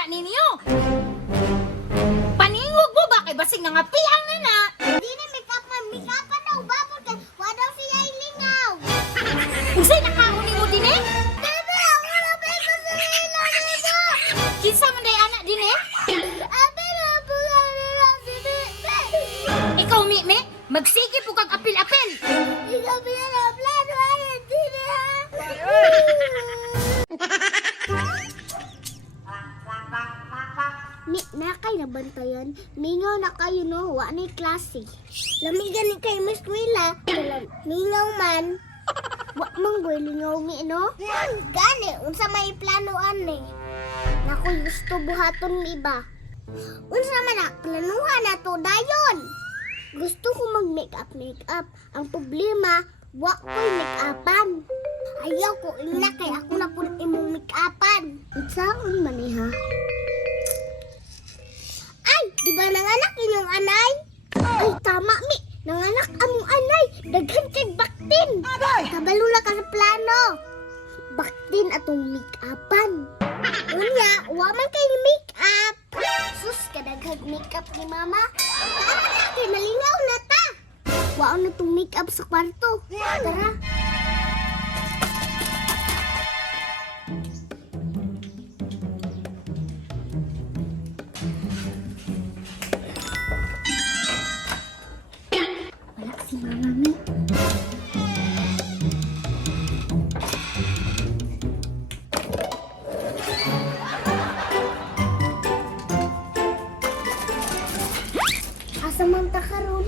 puna ninyo. Paningog mo ba kay basing nangapiang na na? Di na make-up daw babot kay wadaw siya ilingaw. Unsay nakaon nimo dinhi? Bebe, ako na ba ito sa ilo nito? Kinsa man day anak dinhi? Abi na po lang si Bebe. Ikaw mi, magsige po kag apil-apil. Ikaw pinalaplan, wala din ha. Na kay nabantayan, mingaw na kayo no, wa ni klase. Lamigan ni kay Miss Willa, mingaw man. Wa man boy lingaw mi no? Gani, unsa may planoan ni? Nakoy gusto buhaton mi iba. Unsa man na planuhan na to dayon? Gusto ko mag-makeup. Ang problema, wa ko'y make-upan. Ayaw ko ina kay ako na po imong make-upan. Unsaon man ni ha? Ay, di ba nanganak inyong anay? Ay, tama mi. Nanganak among anay. Daghan kay baktin. Kabalo na ka sa plano. Baktin atong make-upan. Unya, wa man kay make-up. Sus, kadaghan make-up ni mama. Tara, kay malingaw na ta. Wa na tong make-up sa kwarto. Tara. Wala si mama mi. Asa man ta karon?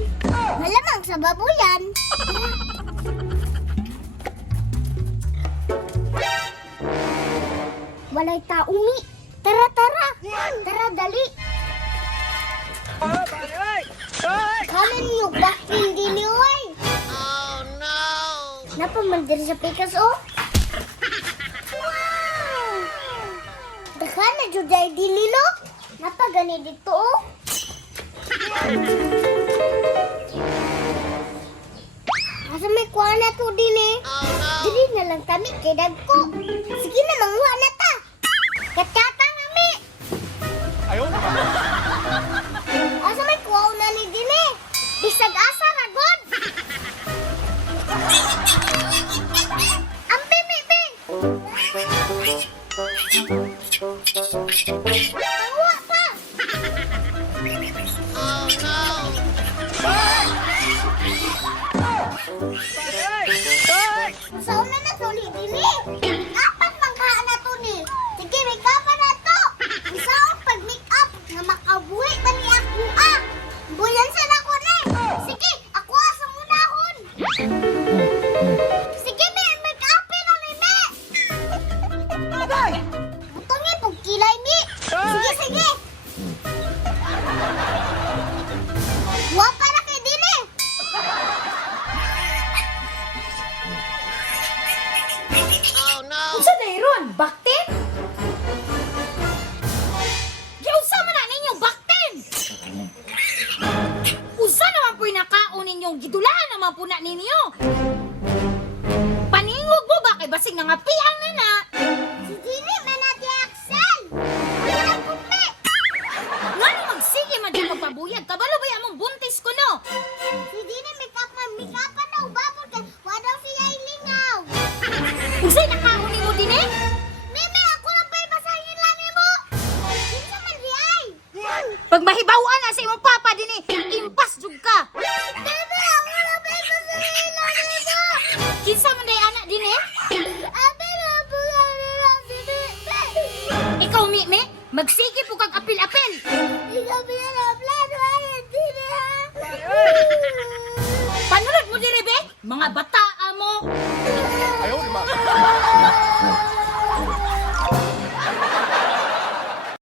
Malamang sa babuyan. Walay tao mi. Tara. Tara dali. Kala niyo bakit hindi oy? Oh no! Napamandir sa pikas oh. Wow! Dakhan na jud ay dililo. Napagani dito oh. Asa may kuha na to din eh. Dili na lang kami kay dagko. Sige na manguha na ta. Katata nami. Asa may kuha na ni din eh. Bisag asa ra god. Ampe mi. Manguha pa. Masauna na to ni dili. Apat mangkaan na to ni. Sige, make up na to. Isaon pag make up nga makabuhi ba ni ako ah. Buyan sa nako ni. Sige, ako asa munahon. Sige, make up na ni me. Butongi pug kilay mi. Sige. Wa para kay dili. Unsa day ron? Baktin? Giunsa man na ninyong baktin? Unsa naman po'y nakaon ninyong gidulaan naman po na ninyo? Paningog mo ba kay basing nangapiang na na? Si Dini manati Axel. Wala puti. Nga nung magsige man dyan magpabuyag, kabalo ba yung buntis ko no? Si Dini make up daw babot kay wadaw siya ilingaw. Unsay nakaon nimo dinhi? Meme, ako na pa'y masahin lang nimo. Kinsa man di ay? Pag mahibawan na sa imong papa dinhi, impas jud ka. Meme, ako na pa'y masahin lang nimo. Kinsa man day anak dinhi? Abi na po lang si Bebe. Ikaw mi, magsige po kag apil-apil. Ikaw pinalaplan, wala din ha. Panulod mo diri be, mga bataa mo. Ayaw, di ba?